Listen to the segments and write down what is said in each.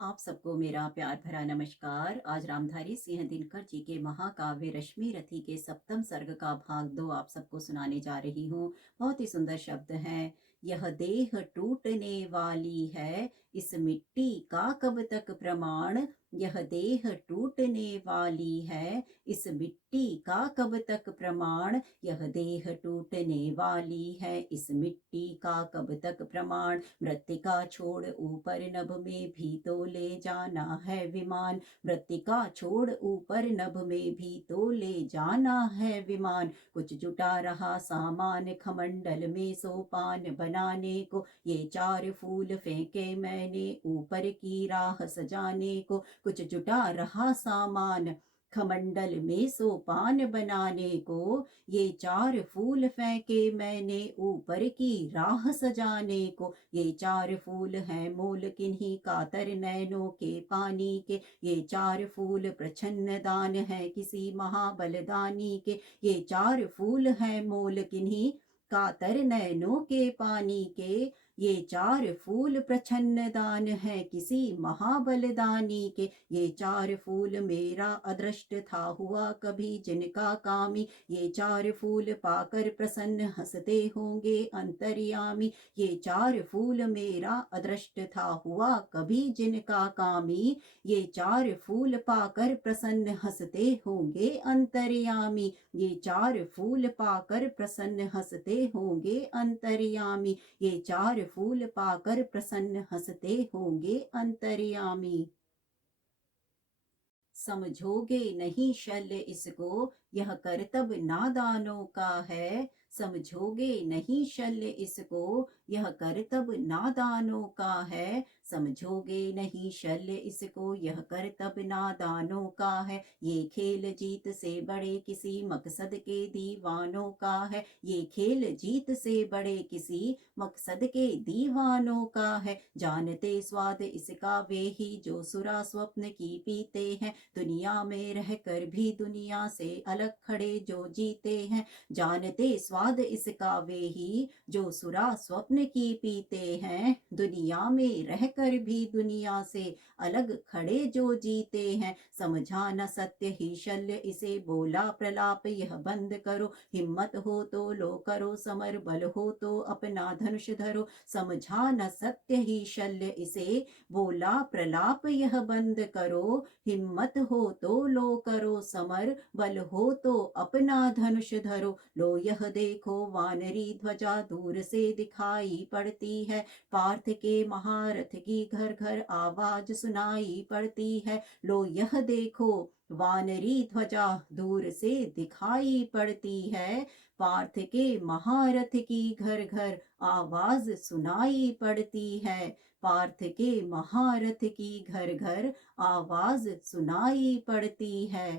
आप सबको मेरा प्यार भरा नमस्कार। आज रामधारी सिंह दिनकर जी के महाकाव्य रश्मि रथी के सप्तम सर्ग का भाग 2 आप सबको सुनाने जा रही हूँ। बहुत ही सुंदर शब्द हैं। यह देह टूटने वाली है, इस मिट्टी का कब तक प्रमाण। यह देह टूटने वाली है, इस मिट्टी का कब तक प्रमाण। यह देह टूटने वाली है, इस मिट्टी का कब तक प्रमाण। मृत्तिका छोड़ ऊपर नभ में भी तो ले जाना है विमान। मृत्तिका छोड़ ऊपर नभ में भी तो ले जाना है विमान। कुछ जुटा रहा सामान खमंडल में सोपान बनाने को। ये 4 फूल फेंके मैंने ऊपर की राह सजाने को। कुछ जुटा रहा सामान खमंडल में सोपान बनाने को। ये 4 फूल फेंके मैंने ऊपर की राह सजाने को। ये 4 फूल हैं मोल किन्हीं कातर नैनों के पानी के। ये 4 फूल प्रछन्न दान है किसी महाबलदानी के। ये 4 फूल हैं मोल किन्हीं कातर नैनों के पानी के। ये 4 फूल प्रछन्न दान है किसी महाबलदानी के। ये 4 फूल मेरा अदृष्ट था हुआ कभी जिनका कामी। ये 4 फूल पाकर प्रसन्न हंसते होंगे अंतर्यामी। ये 4 फूल मेरा अदृष्ट था हुआ कभी जिनका कामी। ये 4 फूल पाकर प्रसन्न हंसते होंगे अंतर्यामी। ये 4 फूल पाकर प्रसन्न हंसते होंगे अंतर्यामी। ये 4 फूल पाकर प्रसन्न हंसते होंगे अंतर्यामी। समझोगे नहीं शल्य इसको, यह करतब नादानों का है। समझोगे नहीं शल्य इसको, यह करतब नादानों का है। समझोगे नहीं शल्य इसको, यह करतब नादानों का है। ये खेल जीत से बड़े किसी मकसद के दीवानों का है। ये खेल जीत से बड़े किसी मकसद के दीवानों का है। जानते स्वाद इसका वे ही जो सुरा स्वप्न की पीते हैं। दुनिया में रहकर भी दुनिया से अलग खड़े जो जीते हैं। जानते स्वाद इसका वे ही जो सुरा स्वप्न की पीते हैं। दुनिया में रहकर भी दुनिया से अलग खड़े जो जीते हैं। समझा न सत्य ही शल्य इसे बोला प्रलाप यह बंद करो। हिम्मत हो तो लो करो समर, बल हो तो अपना धनुष धरो। समझा न सत्य ही शल्य इसे बोला प्रलाप यह बंद करो। हिम्मत हो तो लो करो समर, बल हो तो अपना धनुष धरो। लो यह देखो वानरी ध्वजा दूर से दिखाई पड़ती है। पार्थ के महारथ की घर घर आवाज सुनाई पड़ती है। लो यह देखो वानरी ध्वजा दूर से दिखाई पड़ती है। पार्थ के महारथ की घर घर आवाज सुनाई पड़ती है। पार्थ के महारथ की घर घर आवाज सुनाई पड़ती है।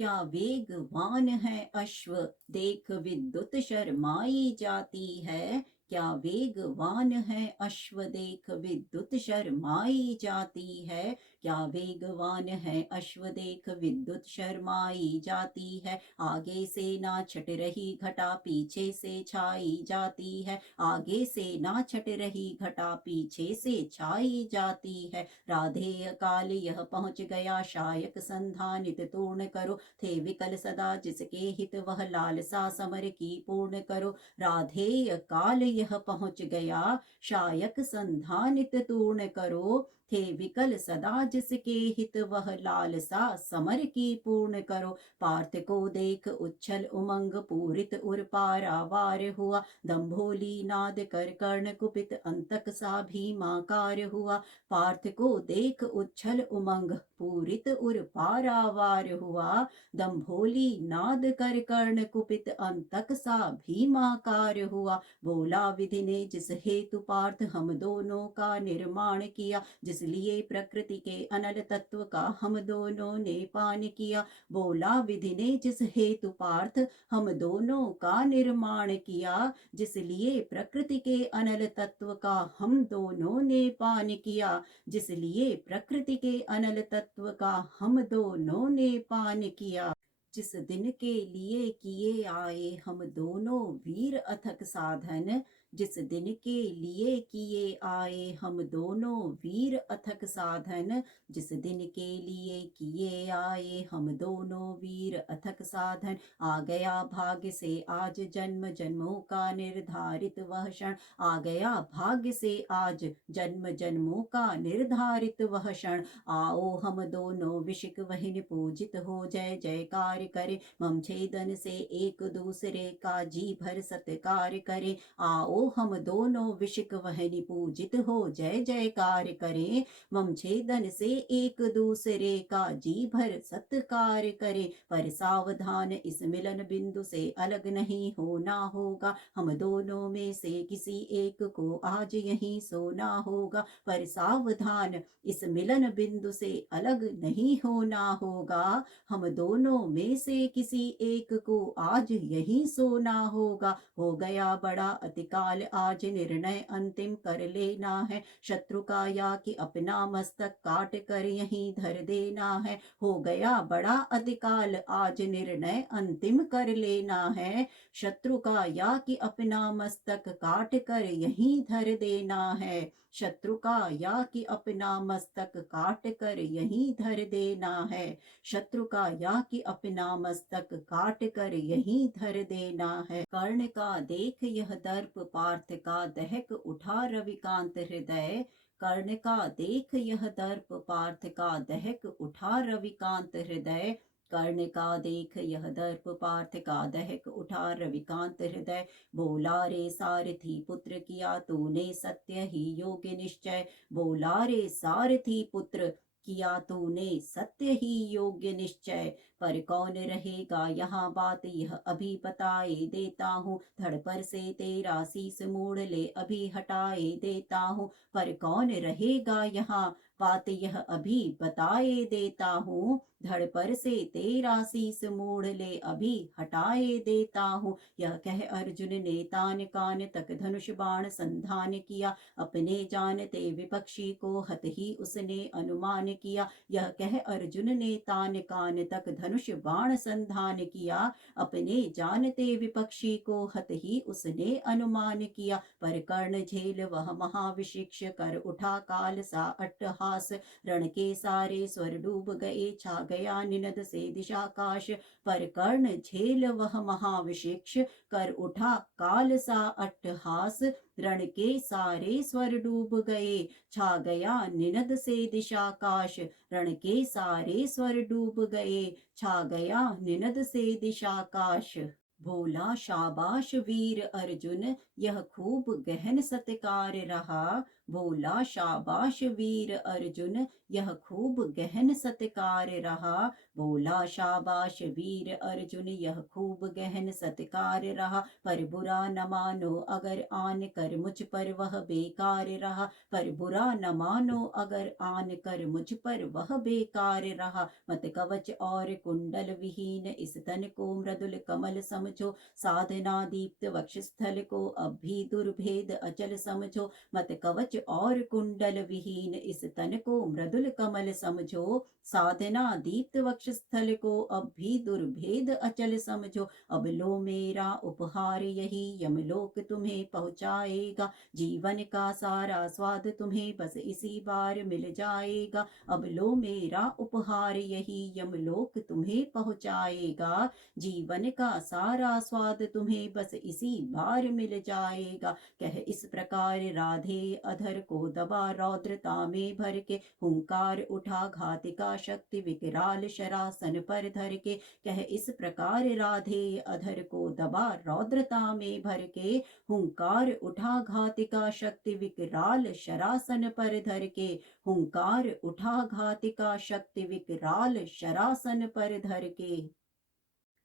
क्या वेगवान है अश्व, देख विद्युत शर्माई जाती है। क्या वेगवान है अश्व, देख विद्युत शर्माई जाती है। क्या वेगवान है अश्व, देख विद्युत शर्माई जाती है। आगे से ना छट रही घटा पीछे से छाई जाती है। आगे से ना छट रही घटा पीछे से छाई जाती है। राधेय काल यह पहुँच गया, शायक संधानित तूर्ण करो। थे विकल सदा जिसके हित वह लालसा समर की पूर्ण करो। राधेय काल यह पहुँच गया, शायक संधानित तूर्ण करो। थे विकल सदा जिसके हित वह लालसा समर की पूर्ण करो। पार्थ को देख उच्छल उमंग पूरित उर पारावार हुआ। दंभोली नाद कर कर्ण कुपित अंतक सा भीमाकार हुआ। पार्थ को देख उच्छल उमंग पूरित उर पारावार हुआ। दंभोली नाद कर कर्ण कुपित अंतक सा भीमाकार हुआ। बोला विधि ने जिस हेतु पार्थ हम दोनों का निर्माण किया। जिस लिए प्रकृति के अनल तत्व का हम दोनों ने पान किया। बोला विधि ने जिस हेतु पार्थ हम दोनों का निर्माण किया। जिस लिए प्रकृति के अनल तत्व का हम दोनों ने पान किया। जिस लिए प्रकृति के अनल तत्व का हम दोनों ने पान किया। जिस दिन के लिए किए आए हम दोनों वीर अथक साधन। जिस दिन के लिए किए आए हम दोनों वीर अथक साधन, जिस दिन के लिए किए आए हम दोनों वीर अथक साधन, आ गया भाग्य से आज जन्म जन्मों का निर्धारित वह क्षण, आ गया भाग्य से आज जन्म जन्मों का निर्धारित वह क्षण, आओ हम दोनों विशिक वहिन पूजित हो जय जयकार करे, मम छेदन से एक दूसरे का जी भर सत्कार करे, आओ हम दोनों विशिक वहिनी पूजित हो जय जयकार करें, मम छेदन से एक दूसरे का जी भर सत्कार करें, पर सावधान इस मिलन बिंदु से अलग नहीं होना होगा, हम दोनों में से किसी एक को आज यहीं सोना होगा, पर सावधान इस मिलन बिंदु से अलग नहीं होना होगा, हम दोनों में से किसी एक को आज यहीं सोना होगा, हो गया बड़ा अतिकाल आज निर्णय अंतिम कर लेना है, शत्रु का या कि अपना मस्तक काट कर यहीं धर देना है, हो गया बड़ा अतिकाल आज निर्णय अंतिम कर लेना है, शत्रु का या कि अपना मस्तक काट कर यहीं धर देना है, शत्रु का या कि अपना मस्तक काट कर यहीं धर देना है, शत्रु का या कि अपना मस्तक काट कर यहीं धर देना है, कर्ण का देख यह दर्प पार्थ का दहक उठा रविकांत हृदय, कर्ण का देख यह दर्प पार्थ का दहक उठा रविकांत हृदय, कर्ण का देख यह दर्प पार्थ का दहक उठा रविकांत हृदय, बोला रे सारथी पुत्र किया तूने सत्य ही योग्य निश्चय, बोला रे सारथी पुत्र किया तूने सत्य ही योग्य निश्चय, पर कौन रहेगा यहाँ बात यह अभी बताए देता हूँ, धड़ पर से तेरा शीस मोड़ ले अभी हटाए देता हूँ, पर कौन रहेगा यहाँ बात यह अभी बताए देता हूँ, धड़ पर से तेरा शीस मोड़ ले अभी हटाए देता हूँ, यह कह अर्जुन ने तान कान तक धनुष बाण संधान किया, अपने जानते विपक्षी को हत ही उसने अनुमान किया, यह कह अर्जुन ने तान कान तक धनुष बाण संधान किया, अपने जानते विपक्षी को हत ही उसने अनुमान किया, पर कर्ण झेल वह महाविशिक्ष कर उठा काल सा अट्टहास, रण के सारे स्वर डूब गए छा गया निनद से दिशाकाश, पर कर्ण झेल वह महाविशिक्ष कर उठा काल सा अट्टहास, रण के सारे स्वर डूब गए छा गया निनद से दिशाकाश, रण के सारे स्वर डूब गए छा गया निनद से दिशाकाश, भोला शाबाश वीर अर्जुन यह खूब गहन सत्कार रहा, भोला शाबाश वीर अर्जुन यह खूब गहन सत्कार रहा, भोला शाबाश वीर अर्जुन यह खूब गहन सत्कार रहा, पर बुरा न मानो अगर आन कर मुझ पर वह बेकार रहा, पर बुरा न मानो अगर आन कर मुझ पर वह बेकार रहा, मत कवच और कुंडल विहीन इस तन को मृदुल कमल समझो, साधना दीप्त वक्षस्थल को अब भी दुर्भेद अचल समझो, मत कवच और कुंडल विहीन इस तन को मृदुल कमल समझो, साधना दीप्त वक्षस्थल को अब भी दुर्भेद अचल समझो, अब लो मेरा उपहार यही यमलोक तुम्हें पहुँचाएगा, जीवन का सारा स्वाद तुम्हें बस इसी बार मिल जाएगा, अब लो मेरा उपहार यही यमलोक तुम्हें पहुँचाएगा, जीवन का सारा स्वाद तुम्हें बस इसी बार मिल जाएगा, कह इस प्रकार राधे अधर को दबा रौद्रता में भर के, हुंकार उठा घातिका शक्ति विकराल शरासन पर धर के, कह इस प्रकार राधे अधर को दबा रौद्रता में भर के, हुंकार उठा घातिका शक्ति विकराल शरासन पर धर के, हुंकार उठा घातिका शक्ति विकराल शरासन पर धर के,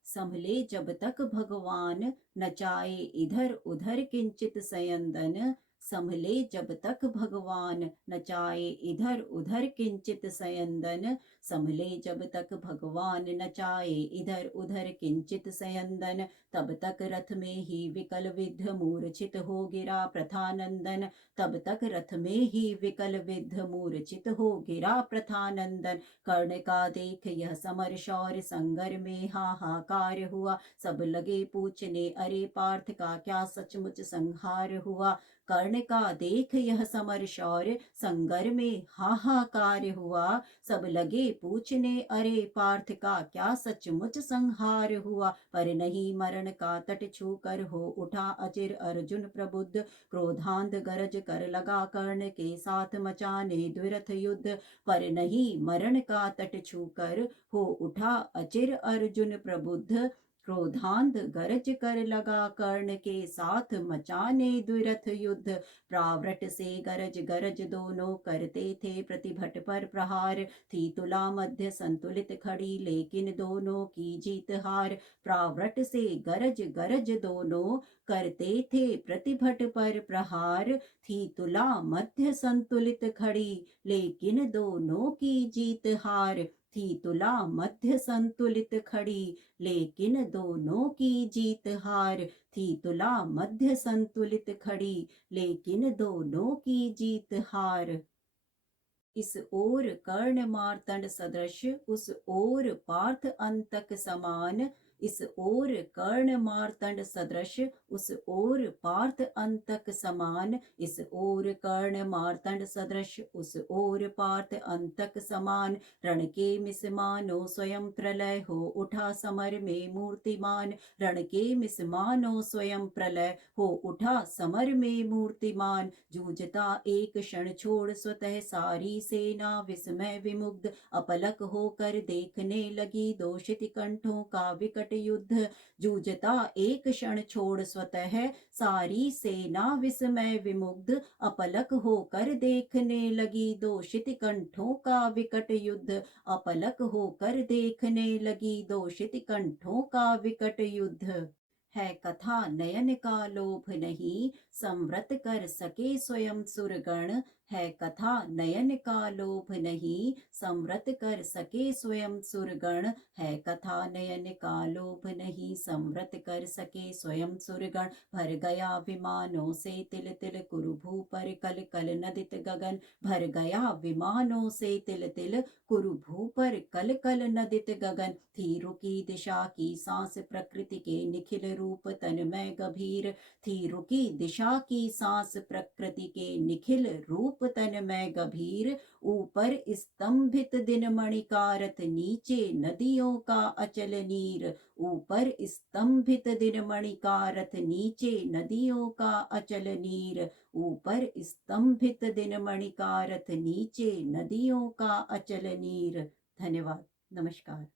संभले जब तक भगवान नचाए इधर उधर किंचित सयंदन, संभले जब तक भगवान नचाए इधर उधर किंचित सयंदन। संभले जब तक भगवान नचाए इधर उधर किंचित सयंदन। तब तक रथ में ही विकल विद्ध मूर्छित हो गिरा प्रथानंदन। तब तक रथ में ही विकल विद्ध मूर्छित हो गिरा प्रथानंदन। कर्ण का देख यह समर शौर्य संगर में हाहाकार हुआ। सब लगे पूछने अरे पार्थ का क्या सचमुच संहार हुआ। कर्ण का देख यह समर शौर्य संगर में हाहाकार हुआ। सब लगे पूछने अरे पार्थ का क्या सचमुच संहार हुआ। पर नहीं मरण का तट छू कर हो उठा अचिर अर्जुन प्रबुद्ध। क्रोधांध गरज कर लगा कर्ण के साथ मचाने द्विरथ युद्ध। पर नहीं मरण का तट छू कर हो उठा अचिर अर्जुन प्रबुद्ध। क्रोधांध गरज कर लगा कर्ण के साथ मचाने द्विरथ युद्ध। प्रावृट से गरज गरज दोनों करते थे प्रतिभट पर प्रहार। थी तुला मध्य संतुलित खड़ी लेकिन दोनों की जीत हार। प्रावृट से गरज गरज दोनों करते थे प्रतिभट पर प्रहार। थी तुला मध्य संतुलित खड़ी लेकिन दोनों की जीत हार। थी तुला मध्य संतुलित खड़ी लेकिन दोनों की जीत हार। थी तुला मध्य संतुलित खड़ी लेकिन दोनों की जीत हार। इस ओर कर्ण मार्तंड सदृश उस ओर पार्थ अंतक समान। इस ओर कर्ण मार्तंड सदृश उस ओर पार्थ अंतक समान। इस ओर कर्ण मार्तंड सदृश उस ओर पार्थ अंतक समान। रण के मिसमानो स्वयं प्रलय हो उठा समर में मूर्तिमान। रण के मिसमानो स्वयं प्रलय हो उठा समर में मूर्तिमान। जूझता एक क्षण छोड़ स्वतः सारी सेना विस्मय विमुग्ध। अपलक होकर देखने लगी दोषित कंठों का विकट युद्ध। जूझता एक क्षण छोड़ स्वतः सारी सेना विस्मय विमुग्ध। अपलक होकर देखने लगी दोषित कंठों का विकट युद्ध। अपलक होकर देखने लगी दोषित कंठों का विकट युद्ध। है कथा नयन का लोभ नहीं संवृत कर सके स्वयं सुरगण। है कथा नयन का लोभ नहीं संवृत कर सके स्वयं सुरगण। है कथा नयन का लोभ नहीं संवृत कर सके स्वयं सुरगण। भर गया विमानों से तिल तिल कुरुभू पर कल कल नदित गगन। भर गया विमानों से तिल तिल कुरुभू पर कल कल नदित गगन। थी रुकी दिशा की सांस प्रकृति के निखिल रूप तन्मय गंभीर। थी रुकी दिशा की सांस प्रकृति के निखिल रूप तन्मय गंभीर। ऊपर स्तंभित दिन मणिकारत नीचे नदियों का अचल नीर। ऊपर स्तंभित दिन मणिकारत नीचे नदियों का अचल नीर। ऊपर स्तंभित दिन मणिकारत नीचे नदियों का अचल नीर। धन्यवाद। नमस्कार।